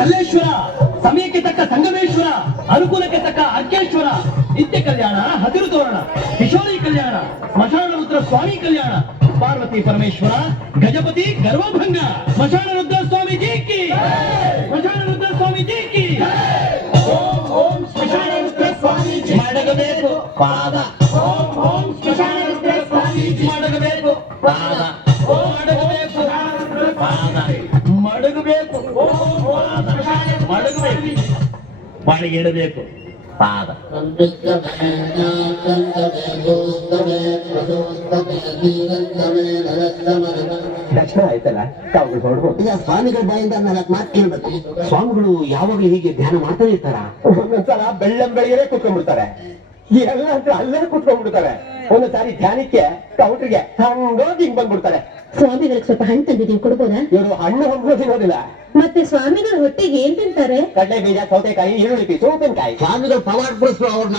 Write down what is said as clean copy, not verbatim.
ಕಲ್ಲೇಶ್ವರ, ಸಮಯಕ್ಕೆ ತಕ್ಕ ಸಂಗಮೇಶ್ವರ, ಅನುಕೂಲಕ್ಕೆ ತಕ್ಕ ಅರ್ಕೇಶ್ವರ, ನಿತ್ಯ ಕಲ್ಯಾಣ, ಹಸಿರು ತೋರಣ, ಕಿಶೋರಿ ಕಲ್ಯಾಣ, ಸ್ಮಶಾನ ರುದ್ರ ಸ್ವಾಮಿ ಕಲ್ಯಾಣ, ಪಾರ್ವತಿ ಪರಮೇಶ್ವರ, ಗಜಪತಿ ಗರ್ವಭಂಗ, ಸ್ಮಶಾನ ರುದ್ರ ಸ್ವಾಮೀಜಿ ಕಿ, ಸ್ಮಶಾನ ರುದ್ರ ಸ್ವಾಮೀಜಿ ಕಿ. ಓಂ ಓಂ ಸ್ಮಶಾನ ರುದ್ರ ಸ್ವಾಮೀಜಿ ಮಡಗಬೇಕು ಪಾದ, ಓಂ ಓಂ ಸ್ಮಶಾನ ರುದ್ರ ಸ್ವಾಮೀಜಿ ಮಡಗಬೇಕು ಪಾದ, ಓಂ ಮಡಗಬೇಕು ಪಾದ, ಮಡಗಬೇಕು ಪಾದ, ಮಡಗಬೇಕು ಮಡಗಿಡಬೇಕು ಪಾದ. ದಕ್ಷಿಣ ಆಯ್ತಲ್ಲ, ತಾವುಗಳು ಹೊರಡ್ಬೋದು. ಈಗ ಸ್ವಾಮಿಗಳ ಬಾಯಿಂದ ನಾಲ್ಕು ಮಾತು ಕೇಳ್ಬೇಕು. ಸ್ವಾಮಿಗಳು ಯಾವಾಗ್ಲೂ ಹೀಗೆ ಧ್ಯಾನ ಮಾಡ್ತಾನೆ ಇರ್ತಾರ? ಒಂದೊಂದ್ಸಲ ಬೆಳ್ಳಂಬೆಳಿಗ್ಗೆ ಕೂತ್ಕೊಂಡ್ಬಿಡ್ತಾರೆ, ಎಲ್ಲ ಅಂತ ಅಲ್ಲೇ ಕೂತ್ಕೊಂಡ್ಬಿಡ್ತಾರೆ. ಒಂದೊಂದ್ಸಾರಿ ಧ್ಯಾನಕ್ಕೆ ಕೌಟ್ರಿಗೆ ಹಂಗೋಗಿ ಹಿಂಗ್ ಬಂದ್ಬಿಡ್ತಾರೆ. ಸ್ವಾಮಿಗಳಿಗೆ ಸ್ವಲ್ಪ ಹಣ್ಣು ತಂದಿದ್ದೀವಿ, ಕೊಡ್ಬೋದಾ? ಇವರು ಹಣ್ಣು ಹಂಗೂ ತಿನ್ನೋದಿಲ್ಲ. ಮತ್ತೆ ಸ್ವಾಮಿಗಳ ಹೊಟ್ಟೆಗೆ ಏನ್ ತಿಂತಾರೆ? ಕಡ್ಲೆ ಬೀಜ, ಸೌತೆಕಾಯಿ, ಈರುಳ್ಳಿ ಪೀಸು, ಉಪ್ಪಿನಕಾಯಿ. ಸ್ವಾಮಿಗಳು ಪವಾಡ್ ಬಿಡಿಸ್ರು ಅವ್ರನ್ನ